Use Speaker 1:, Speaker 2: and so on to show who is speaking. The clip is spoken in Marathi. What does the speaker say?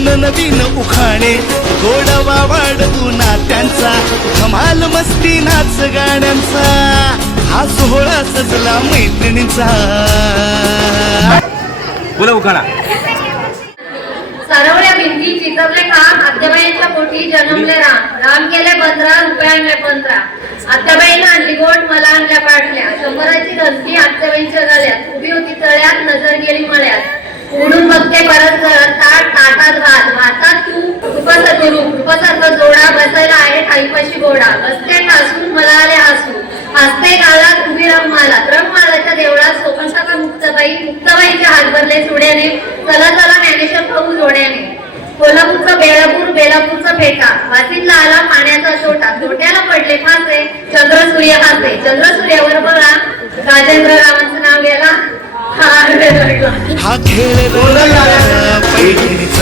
Speaker 1: घेऊन नवीन उखाणे गोडवा वाढवू नात्यांचा धमाल मस्ती नाच गाण्यांचा हा सोहळा सजला मैत्रिणींचा.
Speaker 2: बोला उखाणा.
Speaker 3: सरवल्या भिंती चितरले काम आत्याबाईंच्या पोटी जन्मले राम. राम केले पंधरा रुपयाने पंधरा. आत्याबाईनं आणली गोट मला आणल्या पाटल्या. शंभराची गंती आत्याबाईंच्या गळ्यात. उभी होती तळ्यात नजर गेली मळ्यात. उडून तुरूप तुपासारखं जोडा बसायला आहे खाईपाशी गोडा. बसते ठासून मला आले हसू हसते गालात उभी रंगमाला रंगमालाच्या देवळात सोपसाका मुक्तबाई मुक्तबाईचे हात भरले चुड्याने चला चला ज्ञानेश्वर प्रभू जोड्याने. कोल्हापूरचं बेलापूर बेलापूरचं फेटा. वासिनला आला पाण्याचा छोटा छोट्याला पडले फासे. चंद्रसूर्य हासे चंद्रसूर्यावर बघा. राजेंद्र रावांचं नाव गेला हा
Speaker 1: खेळ